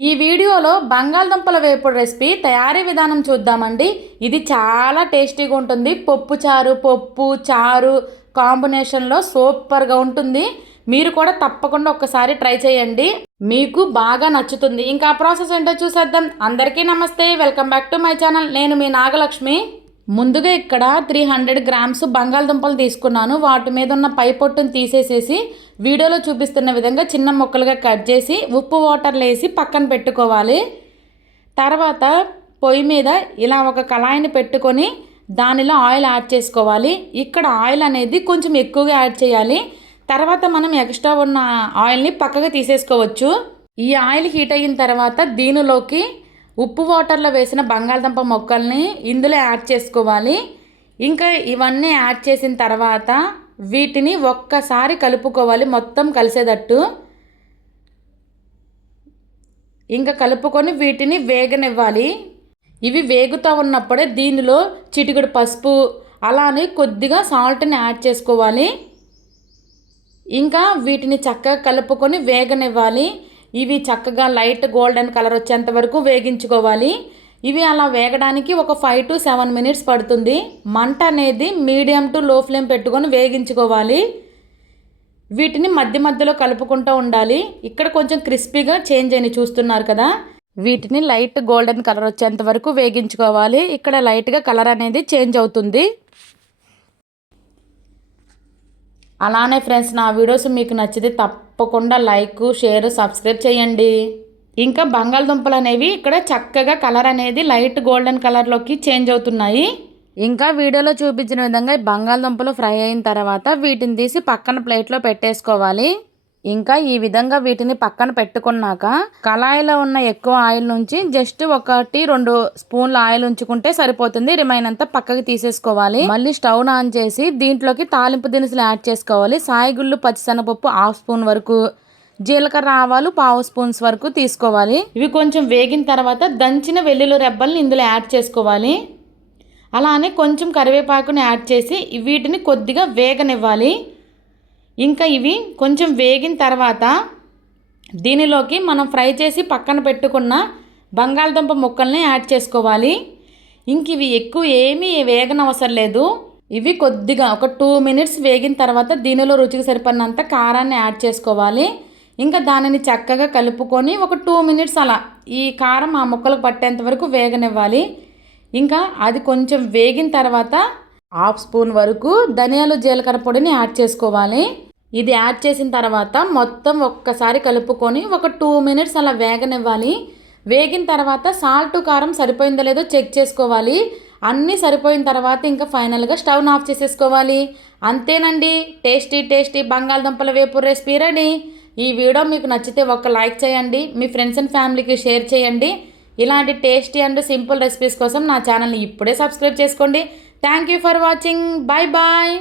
ఈ వీడియోలో బంగాళదుంపల వేపుడు రెసిపీ తయారీ విధానం చూద్దామండి. ఇది చాలా టేస్టీగా ఉంటుంది. పప్పు చారు కాంబినేషన్లో సూపర్గా ఉంటుంది. మీరు కూడా తప్పకుండా ఒక్కసారి ట్రై చేయండి, మీకు బాగా నచ్చుతుంది. ఇంకా ప్రాసెస్ ఏంటో చూసేద్దాం. అందరికీ నమస్తే, welcome back to my channel. నేను మీ నాగలక్ష్మి. ముందుగా ఇక్కడ 300 గ్రామ్స్ బంగాళదుంపలు తీసుకున్నాను. వాటి మీద ఉన్న పై పొట్టును తీసేసేసి వీడియోలో చూపిస్తున్న విధంగా చిన్న ముక్కలుగా కట్ చేసి ఉప్పు వాటర్లో వేసి పక్కన పెట్టుకోవాలి. తర్వాత పొయ్యి మీద ఇలా ఒక కళాయిని పెట్టుకొని దానిలో ఆయిల్ యాడ్ చేసుకోవాలి. ఇక్కడ ఆయిల్ అనేది కొంచెం ఎక్కువగా యాడ్ చేయాలి. తర్వాత మనం ఎక్స్ట్రా ఉన్న ఆయిల్ని పక్కగా తీసేసుకోవచ్చు. ఈ ఆయిల్ హీట్ అయిన తర్వాత దీనిలోకి ఉప్పు వాటర్లో వేసిన బంగాళదుంప ముక్కల్ని ఇందులో యాడ్ చేసుకోవాలి. ఇంకా ఇవన్నీ యాడ్ చేసిన తర్వాత వీటిని ఒక్కసారి కలుపుకోవాలి, మొత్తం కలిసేటట్టు. ఇంకా కలుపుకొని వీటిని వేగనివ్వాలి. ఇవి వేగుతూ ఉన్నప్పుడే దీనిలో చిటికెడు పసుపు, అలానే కొద్దిగా సాల్ట్ని యాడ్ చేసుకోవాలి. ఇంకా వీటిని చక్కగా కలుపుకొని వేగనివ్వాలి. ఇవి చక్కగా లైట్ గోల్డెన్ కలర్ వచ్చేంత వరకు వేగించుకోవాలి. ఇవి అలా వేగడానికి ఒక 5 to 7 మినిట్స్ పడుతుంది. మంట అనేది మీడియం టు లో ఫ్లేమ్ పెట్టుకొని వేగించుకోవాలి. వీటిని మధ్య మధ్యలో కలుపుకుంటూ ఉండాలి. ఇక్కడ కొంచెం క్రిస్పీగా చేంజ్ అని చూస్తున్నారు కదా, వీటిని లైట్ గోల్డెన్ కలర్ వచ్చేంత వరకు వేగించుకోవాలి. ఇక్కడ లైట్గా కలర్ అనేది చేంజ్ అవుతుంది. అలానే ఫ్రెండ్స్, నా వీడియోస్ మీకు నచ్చితే తప్పకుండా లైక్, షేర్, సబ్స్క్రైబ్ చేయండి. ఇంకా బంగాళదుంపలు అనేవి ఇక్కడ చక్కగా కలర్ అనేది లైట్ గోల్డెన్ కలర్లోకి చేంజ్ అవుతున్నాయి. ఇంకా వీడియోలో చూపించిన విధంగా బంగాళదుంపలు ఫ్రై అయిన తర్వాత వీటిని తీసి పక్కన ప్లేట్లో పెట్టేసుకోవాలి. ఇంకా ఈ విధంగా వీటిని పక్కన పెట్టుకున్నాక కళాయిలో ఉన్న ఎక్కువ ఆయిల్ నుంచి జస్ట్ 1-2 స్పూన్ల ఆయిల్ ఉంచుకుంటే సరిపోతుంది. రిమైన్ అంతా పక్కకి తీసేసుకోవాలి. మళ్ళీ స్టవ్ ఆన్ చేసి దీంట్లోకి తాలింపు దినుసులు యాడ్ చేసుకోవాలి. సాయిగుళ్ళు, పచ్చిశనగపప్పు 1/2 స్పూన్ వరకు, జీలకర్ర, ఆవాలు 1/2 స్పూన్స్ వరకు తీసుకోవాలి. ఇవి కొంచెం వేగిన తర్వాత దంచిన వెల్లుల్లి రెబ్బల్ని ఇందులో యాడ్ చేసుకోవాలి. అలానే కొంచెం కరివేపాకుని యాడ్ చేసి వీటిని కొద్దిగా వేగనివ్వాలి. ఇంకా ఇవి కొంచెం వేగిన తర్వాత దీనిలోకి మనం ఫ్రై చేసి పక్కన పెట్టుకున్న బంగాళదుంప ముక్కల్ని యాడ్ చేసుకోవాలి. ఇంక ఇవి ఎక్కువ ఏమీ వేగనవసరం లేదు. ఇవి కొద్దిగా ఒక 2 మినిట్స్ వేగిన తర్వాత దీనిలో రుచికి సరిపడినంత కారాన్ని యాడ్ చేసుకోవాలి. ఇంకా దానిని చక్కగా కలుపుకొని ఒక 2 మినిట్స్ అలా ఈ కారం ఆ ముక్కలకు పట్టేంత వరకు వేగనివ్వాలి. ఇంకా అది కొంచెం వేగిన తర్వాత 1/2 స్పూన్ వరకు ధనియాలు, జీలకర్ర పొడిని యాడ్ చేసుకోవాలి. ఇది యాడ్ చేసిన తర్వాత మొత్తం ఒక్కసారి కలుపుకొని ఒక 2 మినిట్స్ అలా వేగనివ్వాలి. వేగిన తర్వాత సాల్ట్, కారం సరిపోయిందో లేదో చెక్ చేసుకోవాలి. అన్నీ సరిపోయిన తర్వాత ఇంకా ఫైనల్గా స్టవ్ని ఆఫ్ చేసేసుకోవాలి. అంతేనండి, టేస్టీ బంగాళదుంపల వేపుడు రెసిపీ రెడీ. ఈ వీడియో మీకు నచ్చితే ఒక లైక్ చేయండి, మీ ఫ్రెండ్స్ అండ్ ఫ్యామిలీకి షేర్ చేయండి. ఇలాంటి టేస్టీ అండ్ సింపుల్ రెసిపీస్ కోసం నా ఛానల్ని ఇప్పుడే సబ్స్క్రైబ్ చేసుకోండి. Thank you for watching. Bye bye.